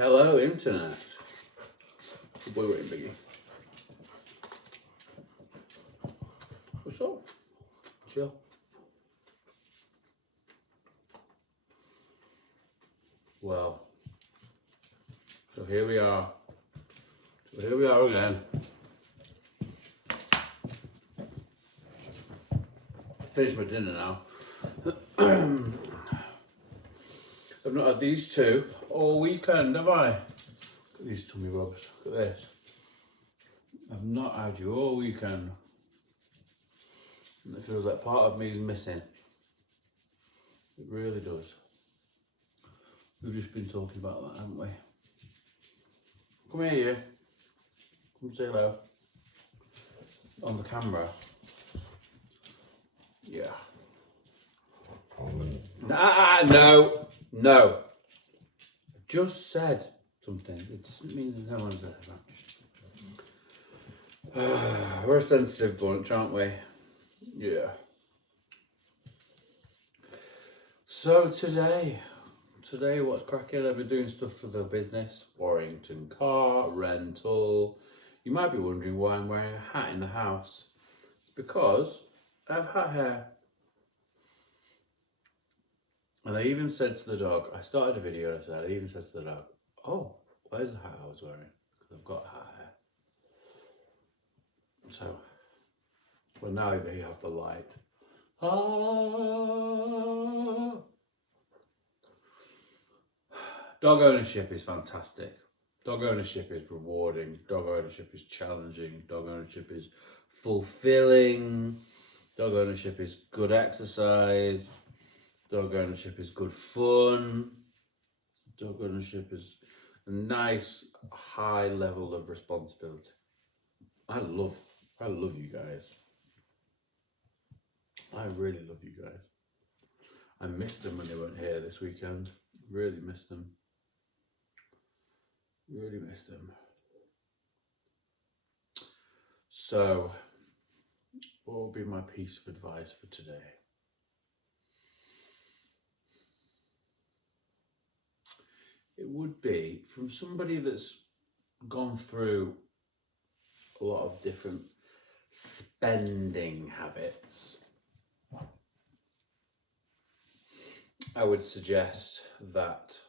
Hello, Internet. Good boy, waiting, Biggie. What's up? Chill. Well, so here we are. Again. Finished my dinner now. I've not had these two all weekend, have I? Look at these tummy rubs. Look at this. I've not had you all weekend. And it feels like part of me is missing. It really does. We've just been talking about that, haven't we? Come here, you. Come say hello. On the camera. Yeah. No. I just said something. It doesn't mean there's no one's there. We're a sensitive bunch, aren't we? Yeah. So today what's cracking? I've been doing stuff for the business. Warrington car rental. You might be wondering why I'm wearing a hat in the house. It's because I have hat hair. And I even said to the dog, I started a video and I even said to the dog, oh, where's the hat I was wearing? Because I've got hat hair. So, well, now they have the light. Dog ownership is fantastic. Dog ownership is rewarding. Dog ownership is challenging. Dog ownership is fulfilling. Dog ownership is good exercise. Dog ownership is good fun. Dog ownership is a nice high level of responsibility. I love you guys. I really love you guys. I missed them when they weren't here this weekend. Really missed them. Really missed them. So, what would be my piece of advice for today? It would be from somebody that's gone through a lot of different spending habits. I would suggest that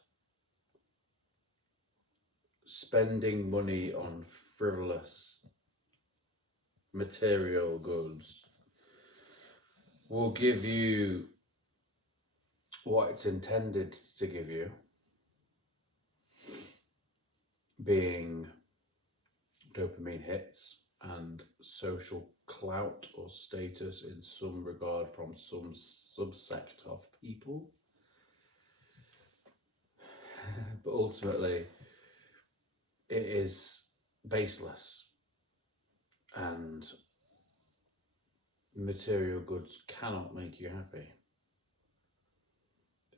spending money on frivolous material goods will give you what it's intended to give you, being dopamine hits and social clout or status in some regard from some subsect of people. But ultimately, it is baseless, and material goods cannot make you happy.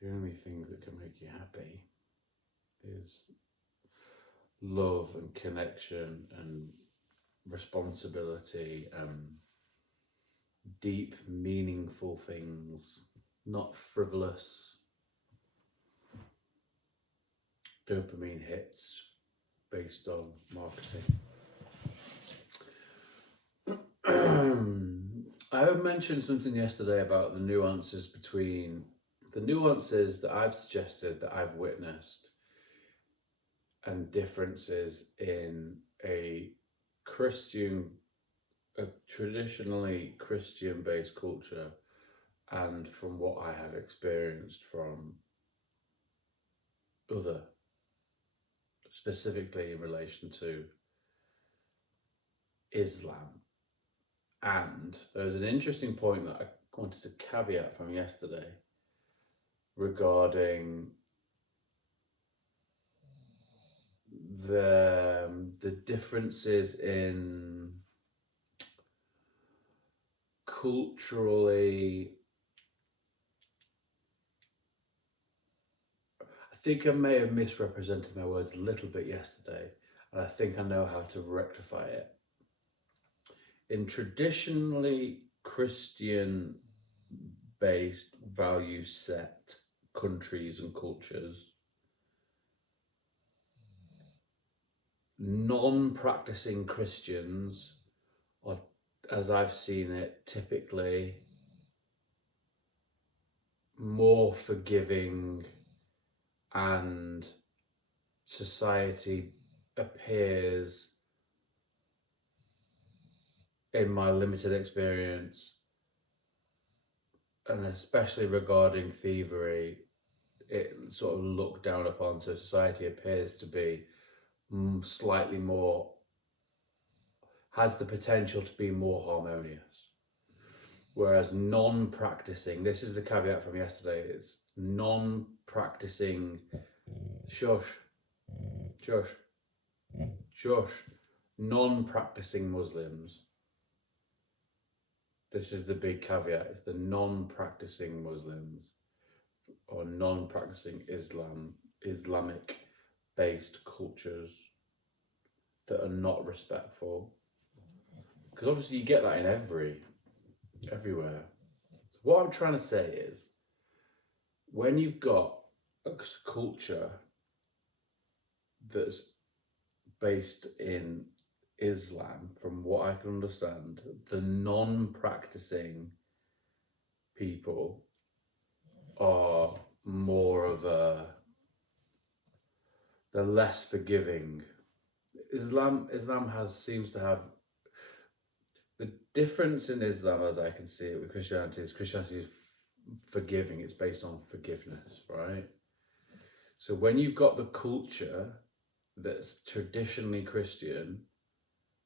The only thing that can make you happy is love and connection and responsibility and deep, meaningful things, not frivolous dopamine hits based on marketing. I mentioned something yesterday about the nuances that I've suggested, that I've witnessed, and differences in a traditionally Christian-based culture, and from what I have experienced from other, specifically in relation to Islam. And there's an interesting point that I wanted to caveat from yesterday regarding the differences in culturally. I think I may have misrepresented my words a little bit yesterday, and I think I know how to rectify it. In traditionally Christian-based value set countries and cultures, non-practicing Christians are, as I've seen it, typically more forgiving, and society appears, in my limited experience, and especially regarding thievery, it sort of looked down upon. So society appears to be slightly more, has the potential to be more harmonious. Whereas non-practicing, this is the caveat from yesterday, it's non-practicing, shush, non-practicing Muslims. This is the big caveat, it's the non-practicing Muslims or non-practicing Islamic-based cultures that are not respectful. Because obviously you get that in everywhere. So what I'm trying to say is, when you've got a culture that's based in Islam, from what I can understand, the non-practicing people are more of they're less forgiving. Islam seems to have, the difference in Islam, as I can see it, with Christianity is forgiving. It's based on forgiveness, right? So when you've got the culture that's traditionally Christian,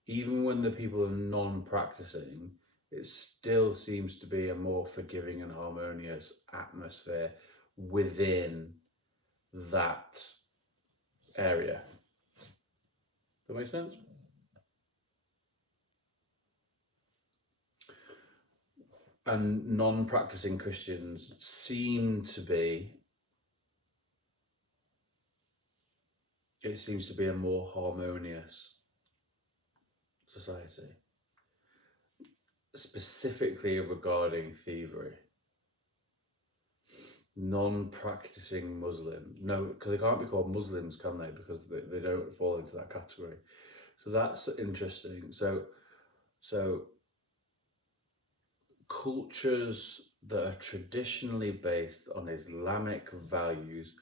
even when the people are non-practicing, it still seems to be a more forgiving and harmonious atmosphere within that area. Does that make sense? And non-practicing Christians seem to be, it seems to be a more harmonious society, specifically regarding thievery. Non-practicing Muslim, no, because they can't be called Muslims, can they? Because they don't fall into that category. So that's interesting. So cultures that are traditionally based on Islamic values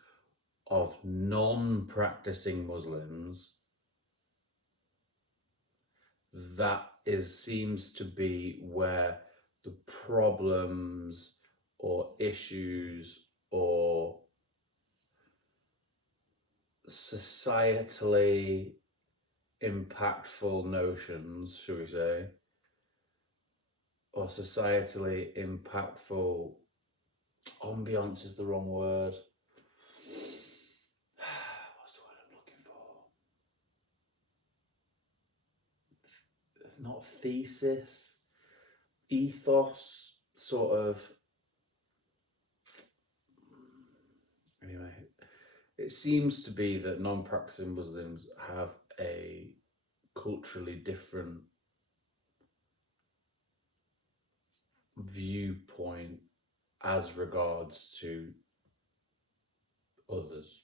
of non-practicing Muslims, that seems to be where the problems or issues or societally impactful notions, should we say, or societally impactful, ambiance is the wrong word. What's the word I'm looking for? Not thesis, ethos, sort of. Anyway, it seems to be that non-practicing Muslims have a culturally different viewpoint as regards to others.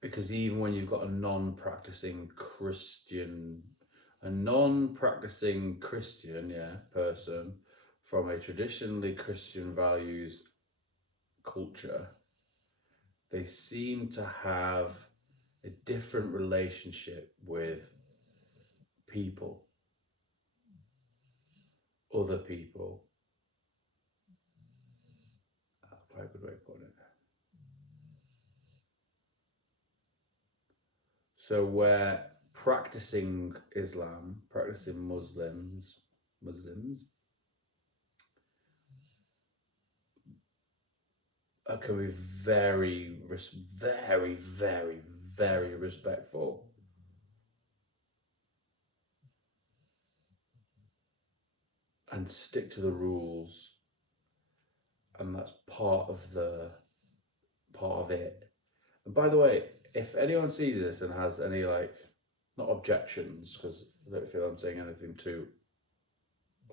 Because even when you've got a non-practicing Christian, person from a traditionally Christian values culture, they seem to have a different relationship with people, other people. That's quite a good way of putting it. So where practicing Islam, practicing Muslims can be very, very, very, very respectful. And stick to the rules. And that's part of it. And by the way, if anyone sees this and has any, not objections, because I don't feel I'm saying anything too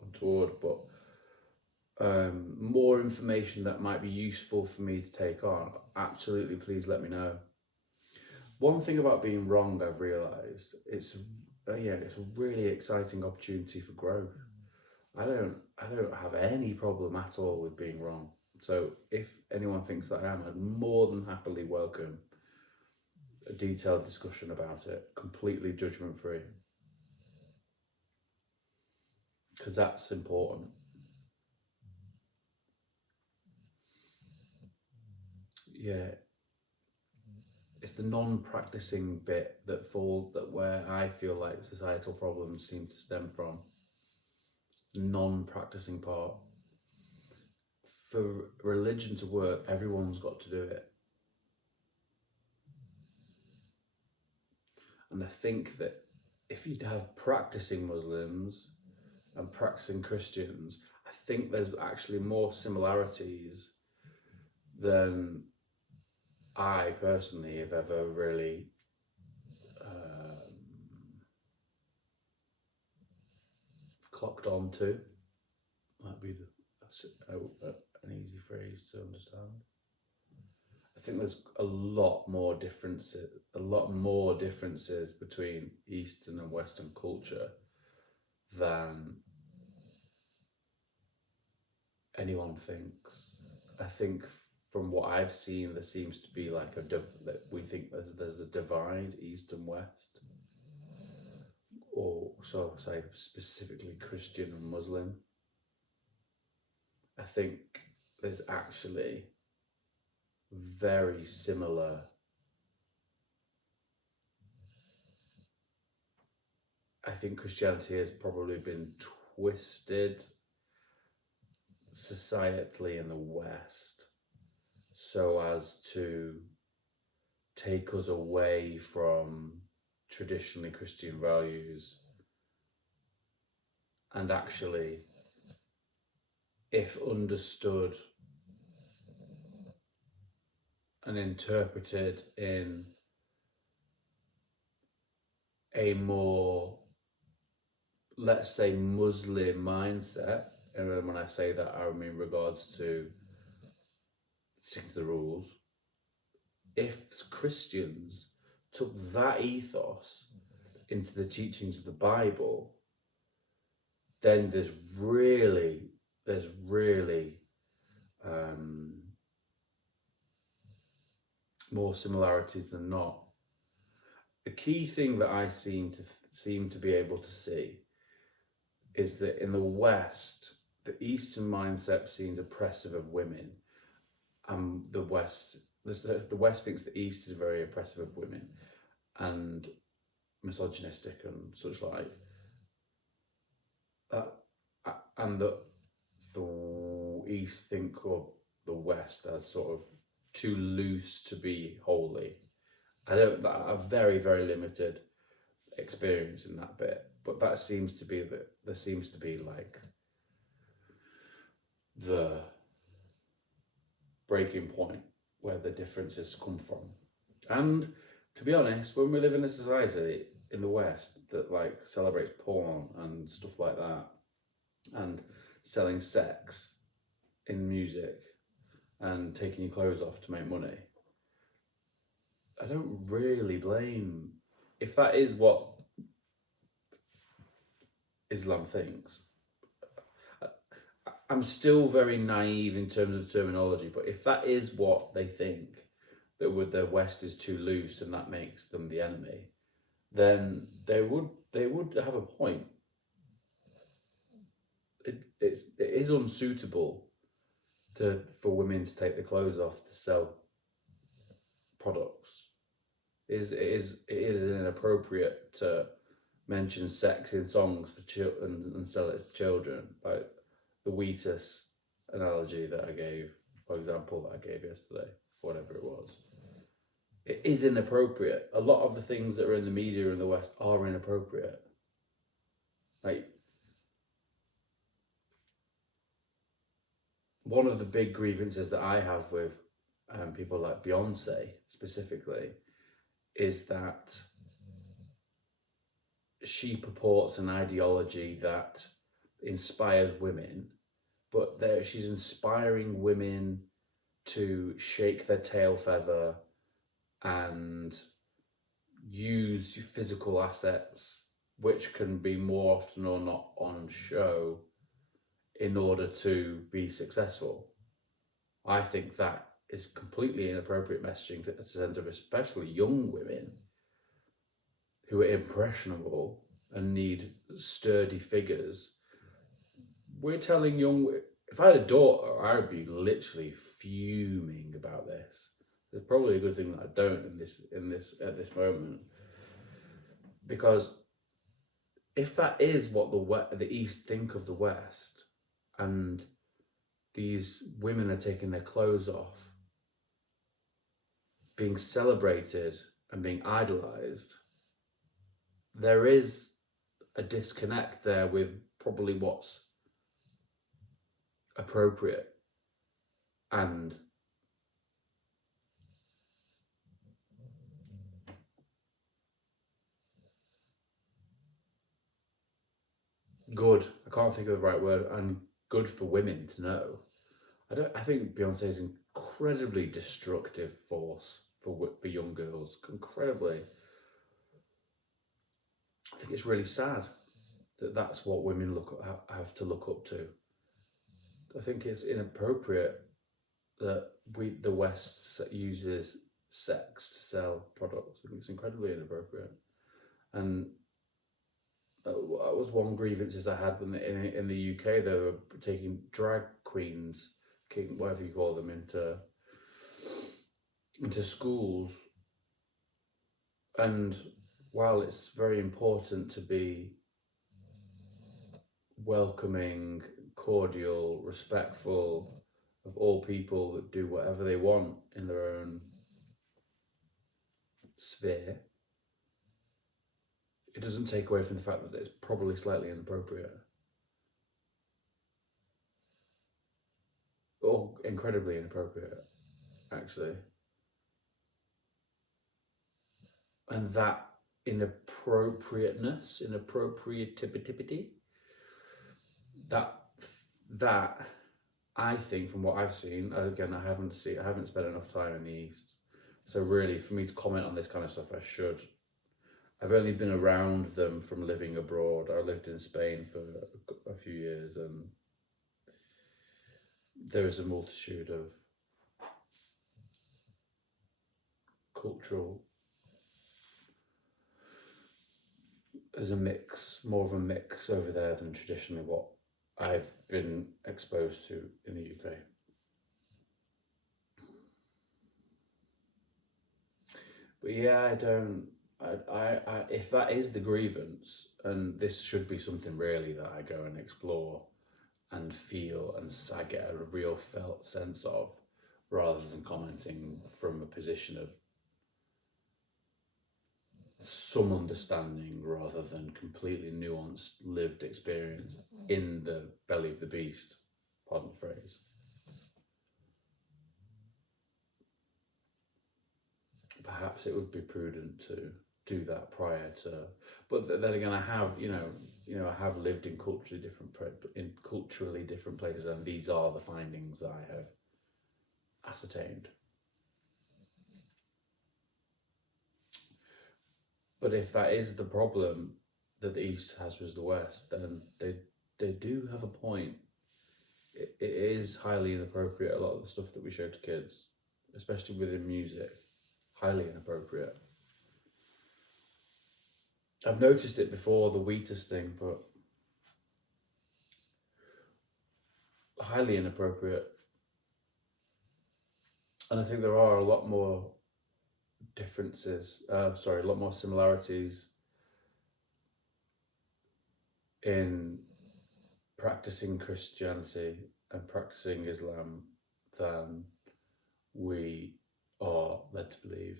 untoward, but more information that might be useful for me to take on, absolutely please let me know. One thing about being wrong I've realised, it's a really exciting opportunity for growth. I don't have any problem at all with being wrong. So if anyone thinks that I am, I'd more than happily welcome a detailed discussion about it, completely judgment free. Because that's important. Yeah. It's the non-practicing bit that where I feel like societal problems seem to stem from. The non-practicing part. For religion to work, everyone's got to do it. And I think that if you'd have practicing Muslims and practicing Christians, I think there's actually more similarities than I personally have ever really clocked on to. Might be an easy phrase to understand. I think there's a lot more differences between Eastern and Western culture than anyone thinks. I think from what I've seen, there seems to be like that we think there's a divide, East and West, or so say specifically Christian and Muslim. I think there's actually very similar I think Christianity has probably been twisted societally in the West so as to take us away from traditionally Christian values. And actually, if understood and interpreted in a more, let's say, Muslim mindset, and when I say that, I mean regards to sticking to the rules. If Christians took that ethos into the teachings of the Bible, then there's really more similarities than not. The key thing that I seem to be able to see is that in the West, the Eastern mindset seems oppressive of women, and the West thinks the East is very oppressive of women and misogynistic and such like. And the East think of the West as sort of too loose to be holy. I have very, very limited experience in that bit, but there seems to be like the breaking point where the differences come from. And to be honest, when we live in a society in the West that like celebrates porn and stuff like that, and selling sex in music and taking your clothes off to make money, I don't really blame, if that is what Islam thinks. I'm still very naive in terms of terminology, but if that is what they think, that the West is too loose and that makes them the enemy, then they would have a point. It is unsuitable for women to take the clothes off to sell products. It is inappropriate to mention sex in songs for children and sell it to children, like the Wheatus analogy that I gave, for example, that I gave yesterday, whatever it was. It is inappropriate. A lot of the things that are in the media in the West are inappropriate. Like, one of the big grievances that I have with people like Beyonce specifically is that she purports an ideology that inspires women but she's inspiring women to shake their tail feather and use physical assets, which can be more often or not on show, in order to be successful. I think that is completely inappropriate messaging to send to especially young women who are impressionable and need sturdy figures. We're telling if I had a daughter, I would be literally fuming about this. It's probably a good thing that I don't at this moment, because if that is what the East think of the West, and these women are taking their clothes off, being celebrated and being idolized, there is a disconnect there with probably what's appropriate and good. I can't think of the right word. And good for women to know. I think Beyonce is an incredibly destructive force for young girls. Incredibly. I think it's really sad that that's what women have to look up to. I think it's inappropriate that the West uses sex to sell products. I think it's incredibly inappropriate. And that was one grievances I had when in the UK they were taking drag queens, whatever you call them, into schools. And while it's very important to be welcoming, cordial, respectful of all people that do whatever they want in their own sphere, it doesn't take away from the fact that it's probably slightly inappropriate. Or incredibly inappropriate, actually. And that inappropriateness, inappropriativity, that I think, from what I've seen, again, I haven't spent enough time in the East. So really, for me to comment on this kind of stuff, I should. I've only been around them from living abroad. I lived in Spain for a few years, and there is a multitude of cultural. There's more of a mix over there than traditionally what I've been exposed to in the UK. But yeah, I if that is the grievance, and this should be something really that I go and explore and feel, and I get a real felt sense of, rather than commenting from a position of some understanding rather than completely nuanced lived experience in the belly of the beast, pardon the phrase. Perhaps it would be prudent to do that prior to, but then again, I have I have lived in culturally different places, and these are the findings that I have ascertained. But if that is the problem that the East has with the West, then they do have a point. It is highly inappropriate, a lot of the stuff that we show to kids, especially within music. Highly inappropriate. I've noticed it before, the Wheatus thing, but highly inappropriate. And I think there are a lot more a lot more similarities in practicing Christianity and practicing Islam than we are led to believe,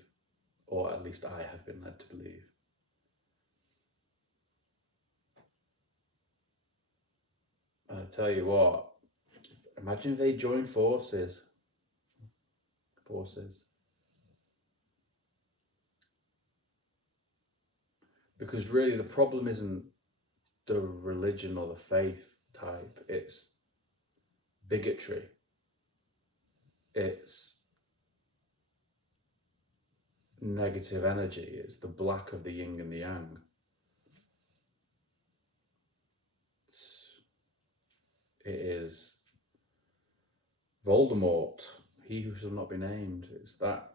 or at least I have been led to believe. And I tell you what, imagine if they joined forces. Because really the problem isn't the religion or the faith type, it's bigotry. It's negative energy. It's the black of the yin and the yang. It is Voldemort, he who shall not be named. It's that.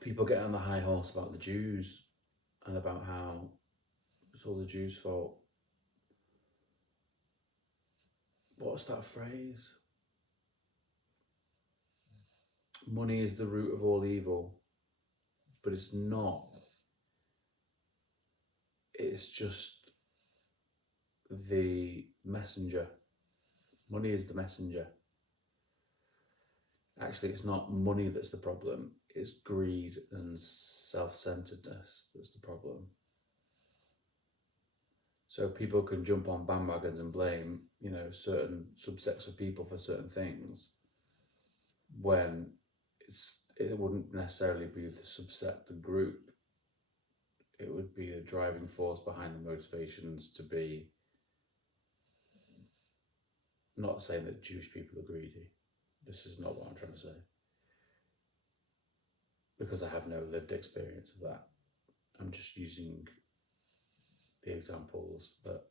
People get on the high horse about the Jews and about how it's all the Jews' fault. What's that phrase? Money is the root of all evil. But it's not. It's just the messenger. Money is the messenger. Actually, it's not money that's the problem. It's greed and self-centeredness that's the problem. So people can jump on bandwagons and blame, certain subsets of people for certain things, when it wouldn't necessarily be the subset, the group. It would be a driving force behind the motivations to be. Not saying that Jewish people are greedy. This is not what I'm trying to say. Because I have no lived experience of that. I'm just using the examples that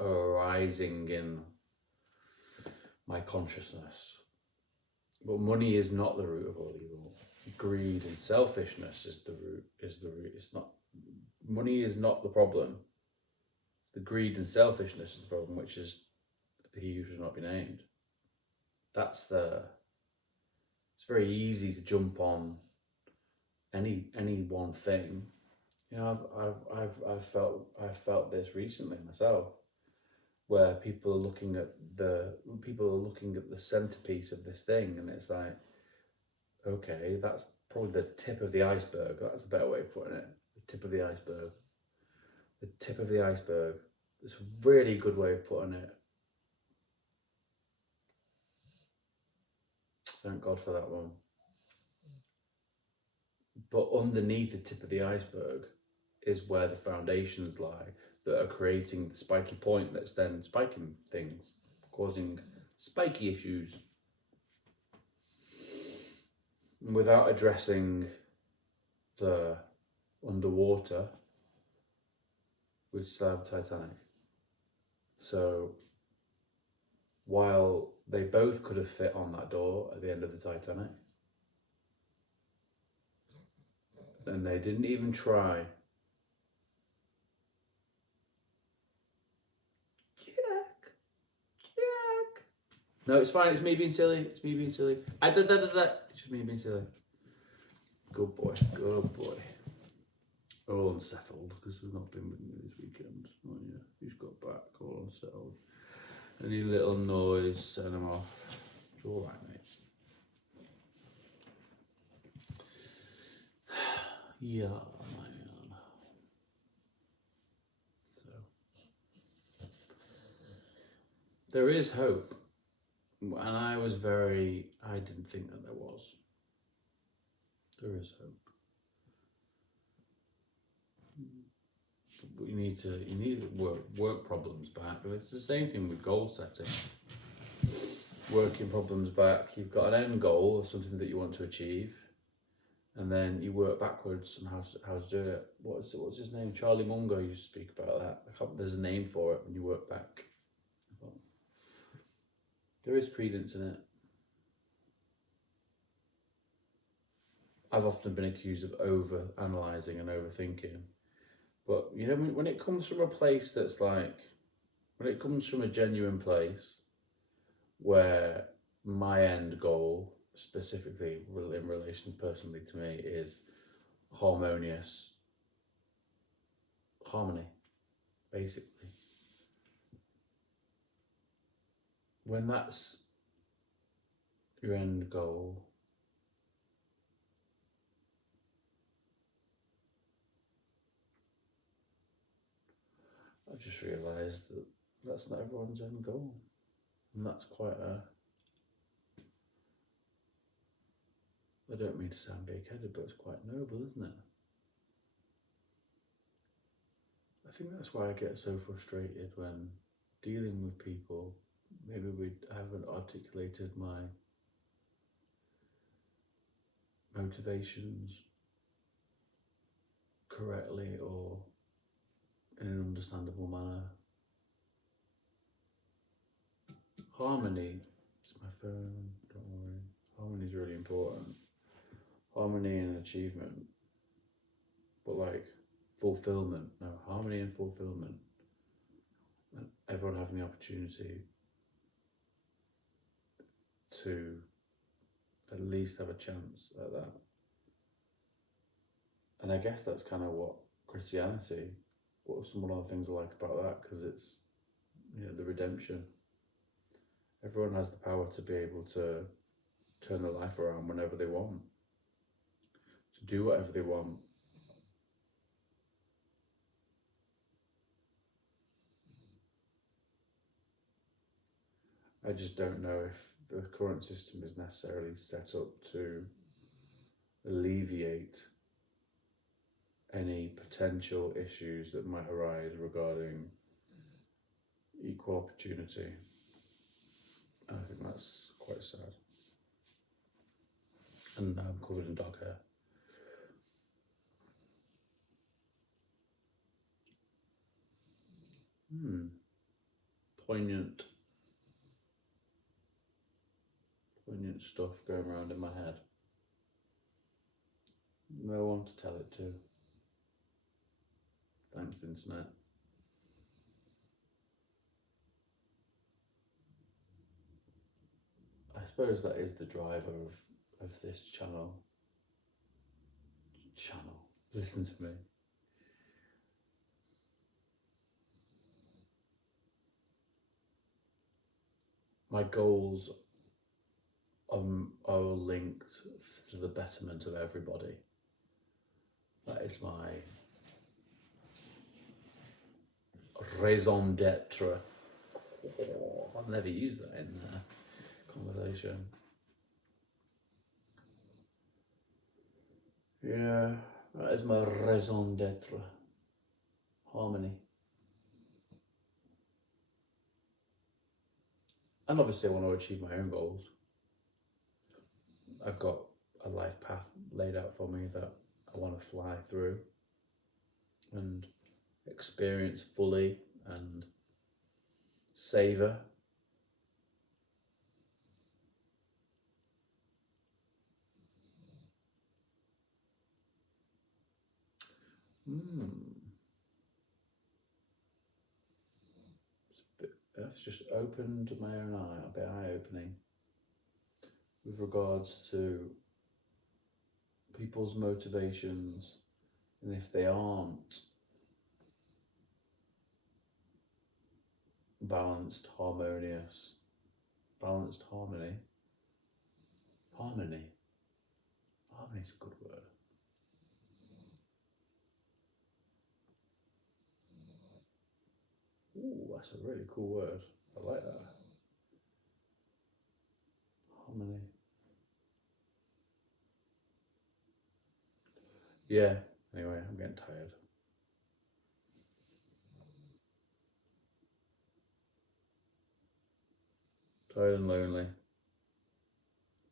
are arising in my consciousness. But money is not the root of all evil. Greed and selfishness is the root. It's not. Money is not the problem. The greed and selfishness is the problem, which is he who should not be named. It's very easy to jump on any one thing. I've felt this recently myself, where people are looking at the centerpiece of this thing, and it's like, okay, that's probably the tip of the iceberg. That's a better way of putting it. The tip of the iceberg. The tip of the iceberg. It's a really good way of putting it. Thank God for that one. But underneath the tip of the iceberg is where the foundations lie that are creating the spiky point that's then spiking things, causing spiky issues. Without addressing the underwater, we'd still have Titanic. So while they both could have fit on that door at the end of the Titanic, and they didn't even try. Jack. No, it's fine. It's me being silly. It's me being silly. It's just me being silly. Good boy. Good boy. All unsettled because we've not been with me this weekend. Oh yeah, he's got back all unsettled. Any little noise, send him off. It's all right, mate. Yeah, man. So there is hope, and I didn't think that there was. There is hope. But you need to work problems back, and it's the same thing with goal setting. Working problems back. You've got an end goal of something that you want to achieve, and then you work backwards on how to do it. What's his name? Charlie Munger used to speak about that. There's a name for it when you work back. But there is credence in it. I've often been accused of over-analysing and overthinking. But, when it comes from a place that's like, when it comes from a genuine place where my end goal, specifically in relation personally to me, is harmony, basically. When that's your end goal, I've just realised that that's not everyone's end goal. And that's quite I don't mean to sound big-headed, but it's quite noble, isn't it? I think that's why I get so frustrated when dealing with people. Maybe we haven't articulated my motivations correctly or in an understandable manner. Harmony. It's my phone, don't worry. Harmony is really important. Harmony and achievement. But like fulfillment. No, harmony and fulfillment. And everyone having the opportunity to at least have a chance at that. And I guess that's kind of what Christianity, what some of the things I like about that, because it's, the redemption. Everyone has the power to be able to turn their life around whenever they want, to do whatever they want. I just don't know if the current system is necessarily set up to alleviate any potential issues that might arise regarding equal opportunity. And I think that's quite sad. And now I'm covered in dog hair. Poignant stuff going around in my head. No one to tell it to. Thanks, internet. I suppose that is the driver of this channel. Listen to me. My goals are linked to the betterment of everybody. That is my raison d'etre. I'll never use that in conversation. Yeah, that is my raison d'etre. Harmony. And obviously I want to achieve my own goals. I've got a life path laid out for me that I want to fly through and experience fully and savor. That's just opened my own eye, a bit eye-opening with regards to people's motivations, and if they aren't balanced, harmonious, harmony's a good word. Ooh, that's a really cool word. I like that. Harmony. Yeah, anyway, I'm getting tired. Tired and lonely,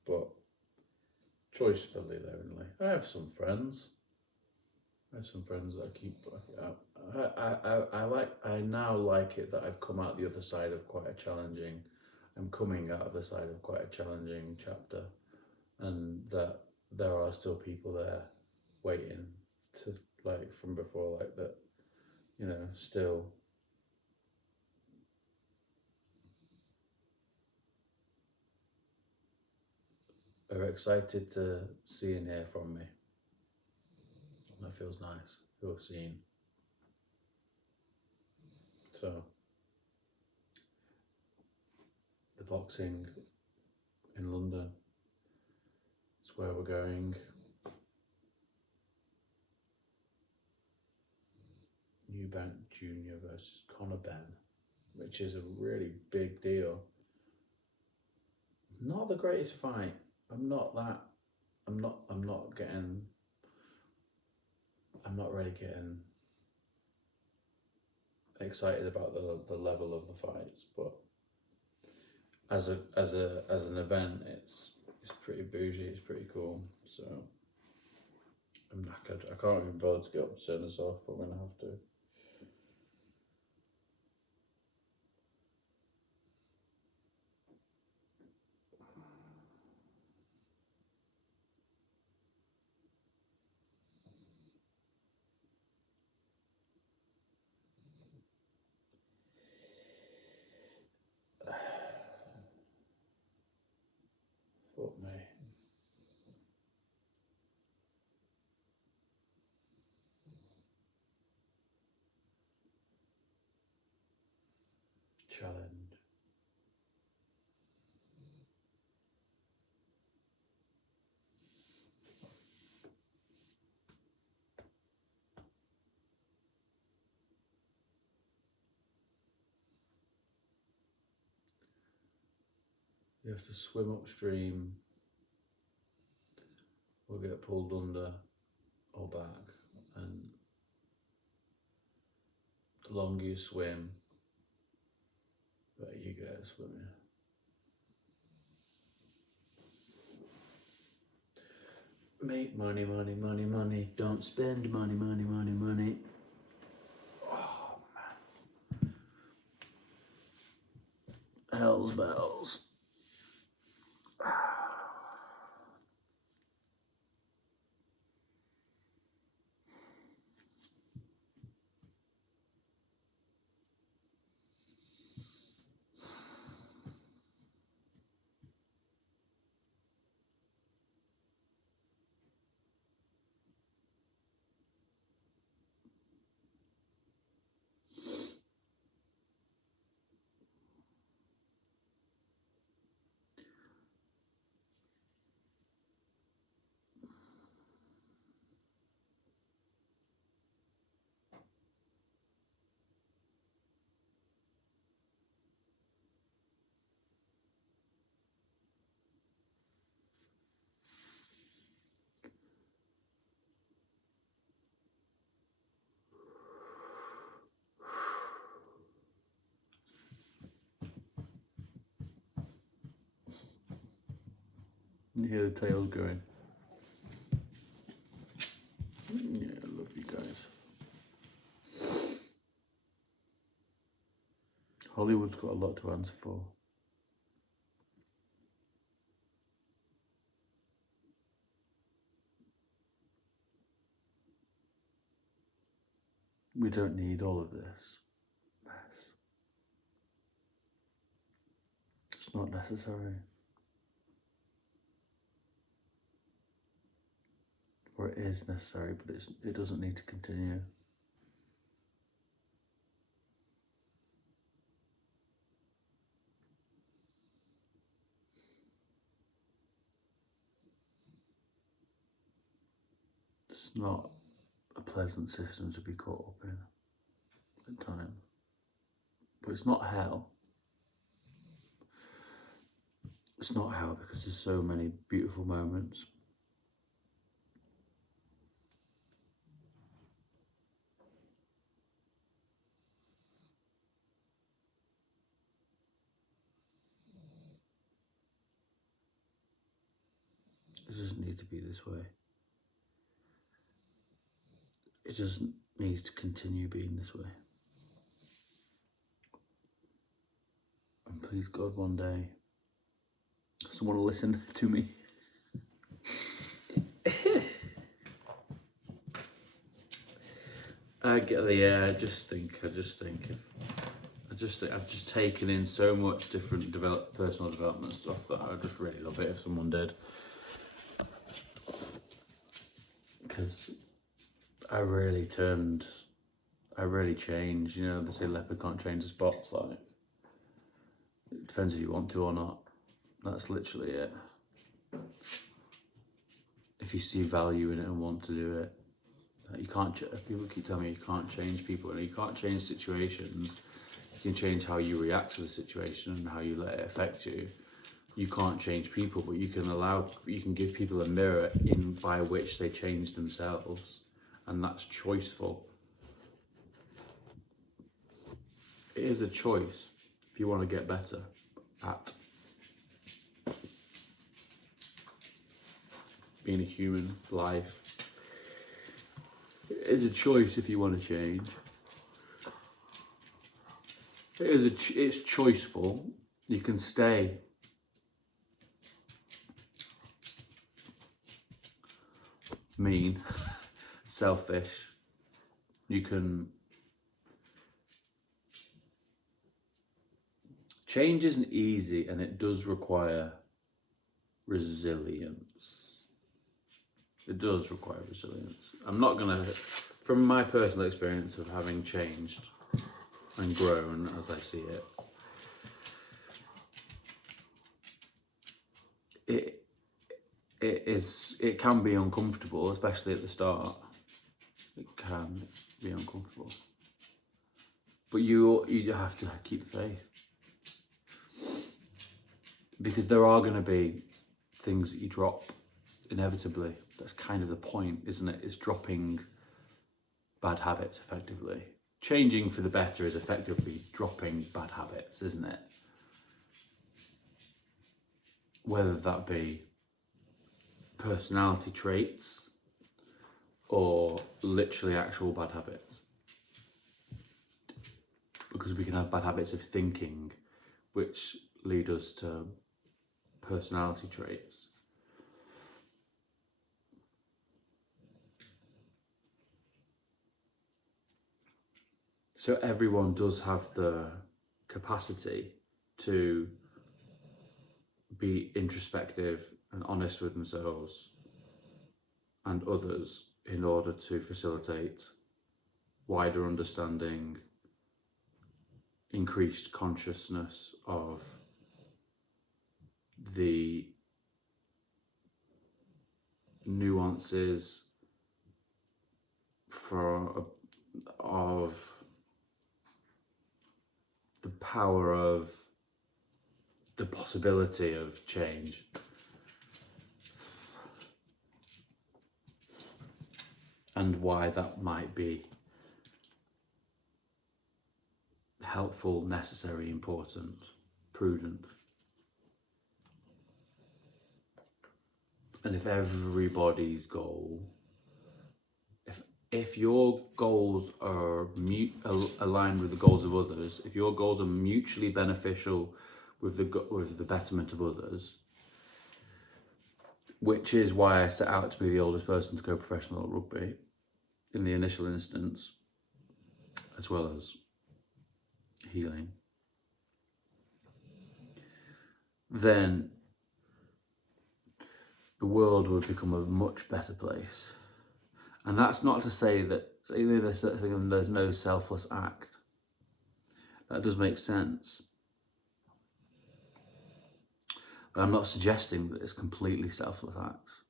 but choicefully lonely. I have some friends. That I keep. I now like it that I've come out the other side of quite a challenging. I'm coming out of the side of quite a challenging chapter, and that there are still people there waiting to, like, from before, like that, still are excited to see and hear from me. That feels nice. Feel seen. So the boxing in London is where we're going. Eubank Jr. versus Conor Benn, which is a really big deal. Not the greatest fight. I'm not really getting excited about the level of the fights, but as an event, it's pretty bougie. It's pretty cool. So I'm knackered. I can't even bother to get up to turn this off, but I'm gonna have to. Fuck me. Challenge. You have to swim upstream or get pulled under or back, and the longer you swim, the better you get at swimming. Make money, money, money, money. Don't spend money, money, money, money. Oh, man. Hell's bells. You hear the tails going. Yeah, I love you guys. Hollywood's got a lot to answer for. We don't need all of this mess. It's not necessary. Or it is necessary, but it doesn't need to continue. It's not a pleasant system to be caught up in at times. But it's not hell. It's not hell because there's so many beautiful moments. It doesn't need to be this way. It doesn't need to continue being this way. And please God, one day, someone will listen to me. I just think I've just taken in so much different personal development stuff that I would just really love it if someone did. Because I really changed. You know, they say leopard can't change the spots. Like, it depends if you want to or not. That's literally it. If you see value in it and want to do it, you can't. People keep telling me you can't change people, and you can't change situations. You can change how you react to the situation and how you let it affect you. You can't change people, but you can give people a mirror in by which they change themselves, and that's choiceful. it is a choice if you want to get better at being a human life. It is a choice if you want to change. It's choiceful. You can stay mean, selfish. You can. Change isn't easy, and it does require resilience. It does require resilience. I'm not gonna, from my personal experience of having changed and grown as I see it, it can be uncomfortable, especially at the start. It can be uncomfortable, but you have to keep the faith, because there are going to be things that you drop inevitably. That's kind of the point, isn't it? It's dropping bad habits effectively. Changing for the better is effectively dropping bad habits, isn't it? Whether that be personality traits or literally actual bad habits. Because we can have bad habits of thinking, which lead us to personality traits. So everyone does have the capacity to be introspective and honest with themselves and others in order to facilitate wider understanding, increased consciousness of the nuances of the power of the possibility of change. And why that might be helpful, necessary, important, prudent. And if everybody's goal, if your goals are aligned with the goals of others, if your goals are mutually beneficial with the betterment of others, which is why I set out to be the oldest person to go professional at rugby in the initial instance, as well as healing, then the world would become a much better place. And that's not to say that there's no selfless act. That does make sense. But I'm not suggesting that it's completely selfless acts.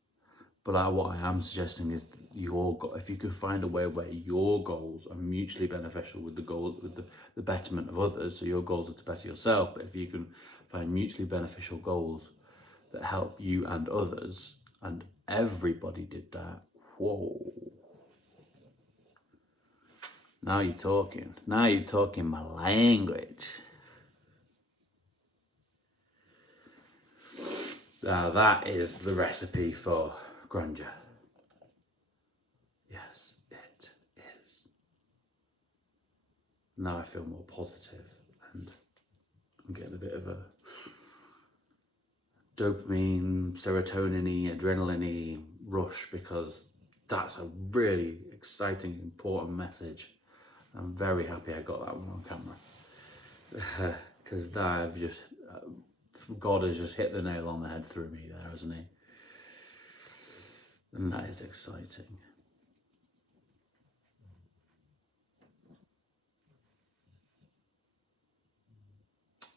But what I am suggesting is that if you can find a way where your goals are mutually beneficial with the betterment of others, so your goals are to better yourself, but if you can find mutually beneficial goals that help you and others, and everybody did that, whoa. Now you're talking my language. Now that is the recipe for grandeur. Yes, it is. Now I feel more positive, and I'm getting a bit of a dopamine, serotonin-y, adrenaline-y rush, because that's a really exciting, important message. I'm very happy I got that one on camera, because God has just hit the nail on the head through me there, hasn't he? And that is exciting.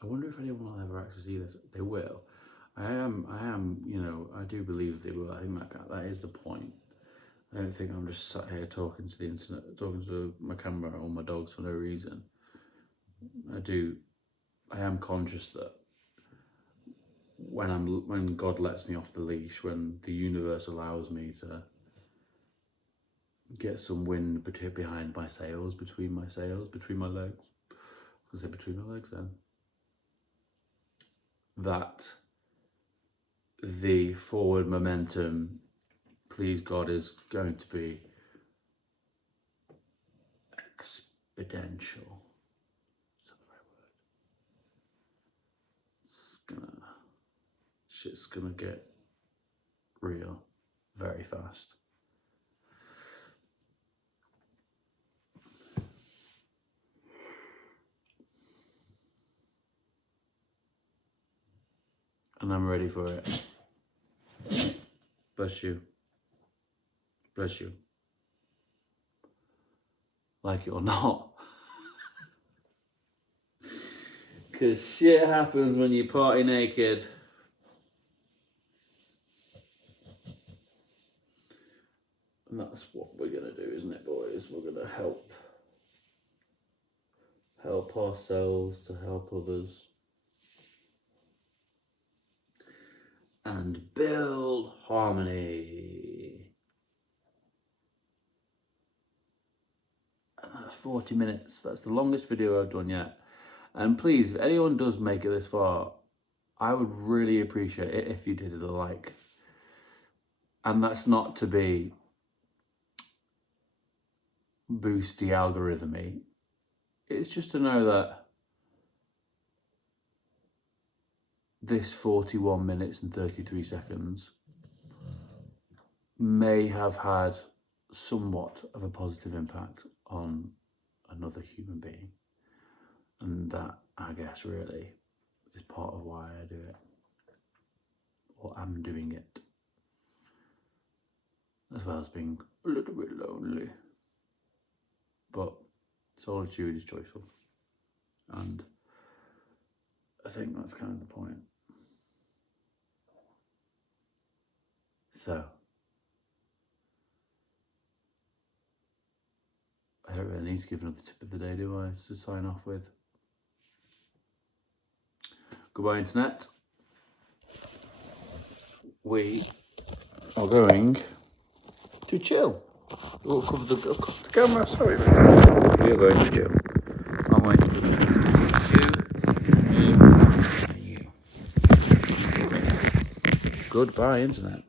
I wonder if anyone will ever actually see this. They will. I do believe they will. I think that is the point. I don't think I'm just sat here talking to the internet, talking to my camera or my dogs for no reason. I am conscious that when God lets me off the leash, when the universe allows me to get some wind behind my sails, between my legs, because they're between my legs then, that the forward momentum, please God, is going to be exponential. Is that the right word? Shit's gonna get real very fast. And I'm ready for it. Bless you. Bless you. Like it or not. Because shit happens when you party naked. And that's what we're going to do, isn't it, boys? We're going to help ourselves to help others. And build harmony. And that's 40 minutes. That's the longest video I've done yet. And please, if anyone does make it this far, I would really appreciate it if you did a like. And that's not to be boost the algorithm-y. It's just to know that this 41 minutes and 33 seconds may have had somewhat of a positive impact on another human being. And that, I guess, really is part of why I do it. Or am doing it. As well as being a little bit lonely. But solitude is joyful. And I think that's kind of the point. So, I don't really need to give another tip of the day, do I? To sign off with. Goodbye, internet. We are going to chill. Oh, cover the camera, sorry. We are going to chill, aren't we? You. Goodbye, internet.